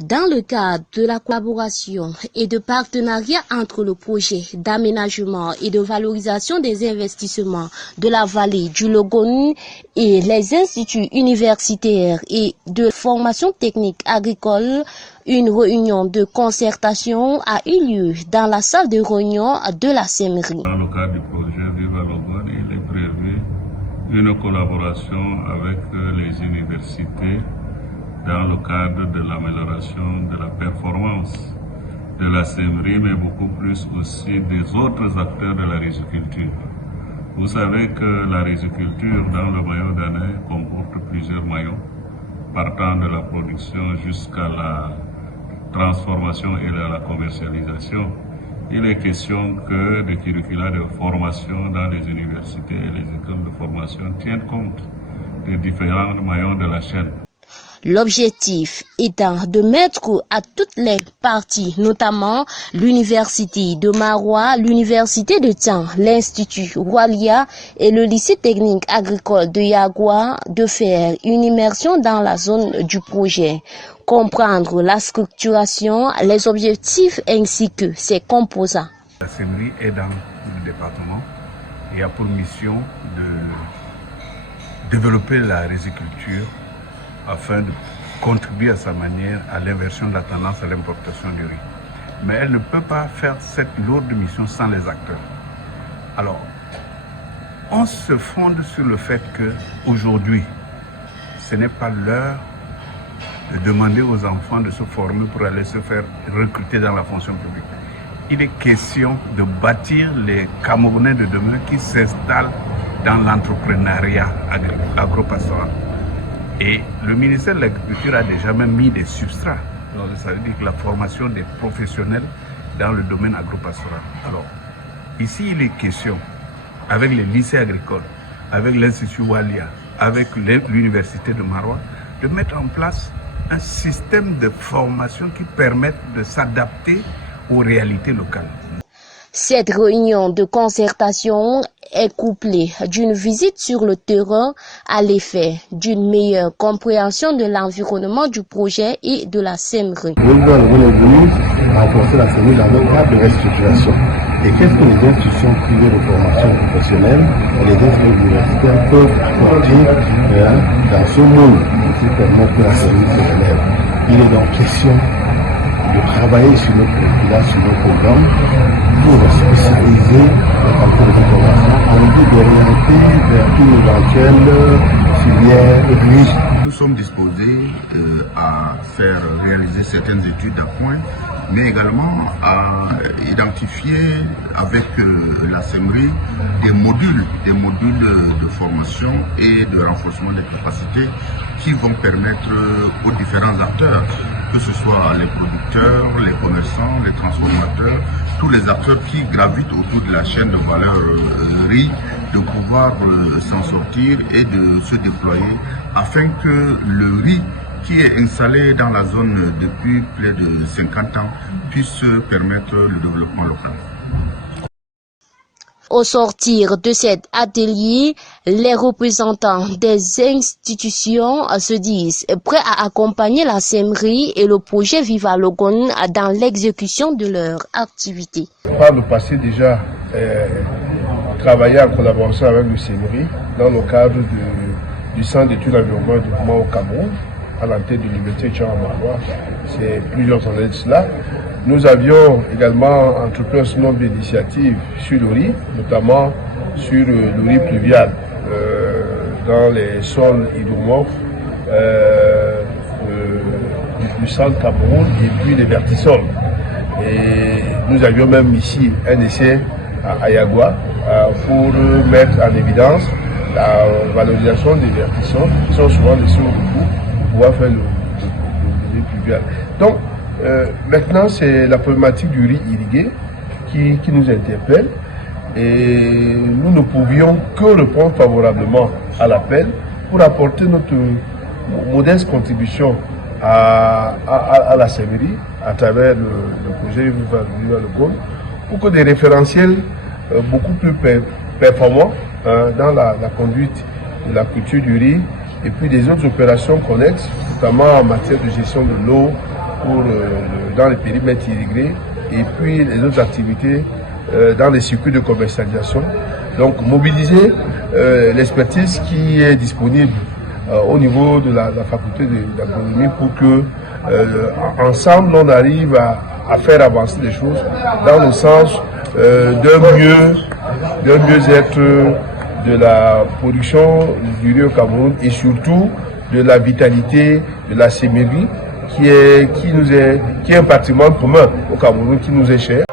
Dans le cadre de la collaboration et de partenariat entre le projet d'aménagement et de valorisation des investissements de la vallée du Logone et les instituts universitaires et de formation technique agricole, une réunion de concertation a eu lieu dans la salle de réunion de la SEMRI. Dans le cadre du projet Viva Logone, il est prévu une collaboration avec les universités dans le cadre de l'amélioration de la performance de la SEMRI, mais beaucoup plus aussi des autres acteurs de la riziculture. Vous savez que la riziculture dans le maillot d'année comporte plusieurs maillons, partant de la production jusqu'à la transformation et à la commercialisation. Il est question que des curricula de formation dans les universités et les écoles de formation tiennent compte des différents maillons de la chaîne. L'objectif étant de mettre à toutes les parties, notamment l'université de Marois, l'université de Tian, l'Institut Walia et le lycée technique agricole de Yagua, de faire une immersion dans la zone du projet, comprendre la structuration, les objectifs ainsi que ses composants. La SEMRI est dans le département et a pour mission de développer la riziculture afin de contribuer à sa manière à l'inversion de la tendance à l'importation du riz. Mais elle ne peut pas faire cette lourde mission sans les acteurs. Alors, on se fonde sur le fait qu'aujourd'hui, ce n'est pas l'heure de demander aux enfants de se former pour aller se faire recruter dans la fonction publique. Il est question de bâtir les Camerounais de demain qui s'installent dans l'entrepreneuriat agro-pastoral. Et le ministère de l'Agriculture a déjà même mis des substrats. Donc, ça veut dire que la formation des professionnels dans le domaine agro-pastoral. Alors, ici, il est question, avec les lycées agricoles, avec l'Institut Walia, avec l'Université de Marois, de mettre en place un système de formation qui permette de s'adapter aux réalités locales. Cette réunion de concertation est couplée d'une visite sur le terrain à l'effet d'une meilleure compréhension de l'environnement du projet et de la SEMRI. Nous avons voulu renforcer la SEMRI dans le cadre de restructuration. Et qu'est-ce que les institutions privées de formation professionnelle et les institutions universitaires peuvent apporter dans ce monde qui permet que la SEMRI se relève? Il est donc question de travailler sur nos curricula, sur nos programmes, pour spécialiser les qualités de l'information en vue d'orienter vers une éventuelle filière riche. Nous sommes disposés à faire réaliser certaines études d'appoint, mais également à identifier avec la SEMRI des modules de formation et de renforcement des capacités qui vont permettre aux différents acteurs, que ce soit les producteurs, les commerçants, les transformateurs, tous les acteurs qui gravitent autour de la chaîne de valeur riz, de pouvoir s'en sortir et de se déployer afin que le riz qui est installé dans la zone depuis plus de 50 ans puisse permettre le développement local. Au sortir de cet atelier, les représentants des institutions se disent prêts à accompagner la SEMRI et le projet Viva Logone dans l'exécution de leur activité. Par le passé déjà, travailler en collaboration avec le SEMRI dans le cadre du Centre d'études environnement et développement au Cameroun, à l'antenne de l'Université Tian Marois, c'est plusieurs années de cela. Nous avions également entrepris un certain nombre d'initiatives sur le riz, notamment sur le riz pluvial dans les sols hydromorphes du centre Cameroun et puis les vertisols. Et nous avions même ici un essai à Yagua pour mettre en évidence la valorisation des vertisols qui sont souvent des sols de boue pour pouvoir faire le riz pluvial. Donc, maintenant, c'est la problématique du riz irrigué qui nous interpelle et nous ne pouvions que répondre favorablement à l'appel pour apporter notre modeste contribution à la SEMRI à travers le projet Viva Logone pour que des référentiels beaucoup plus performants dans la conduite de la culture du riz et puis des autres opérations connexes, notamment en matière de gestion de l'eau, dans les périmètres irrigrés et puis les autres activités dans les circuits de commercialisation. Donc mobiliser l'expertise qui est disponible au niveau de la faculté d'agronomie pour que ensemble on arrive à faire avancer les choses dans le sens d'un mieux-être de la production du riz au Cameroun et surtout de la vitalité de la sémérie qui est un patrimoine commun au Cameroun qui nous est cher.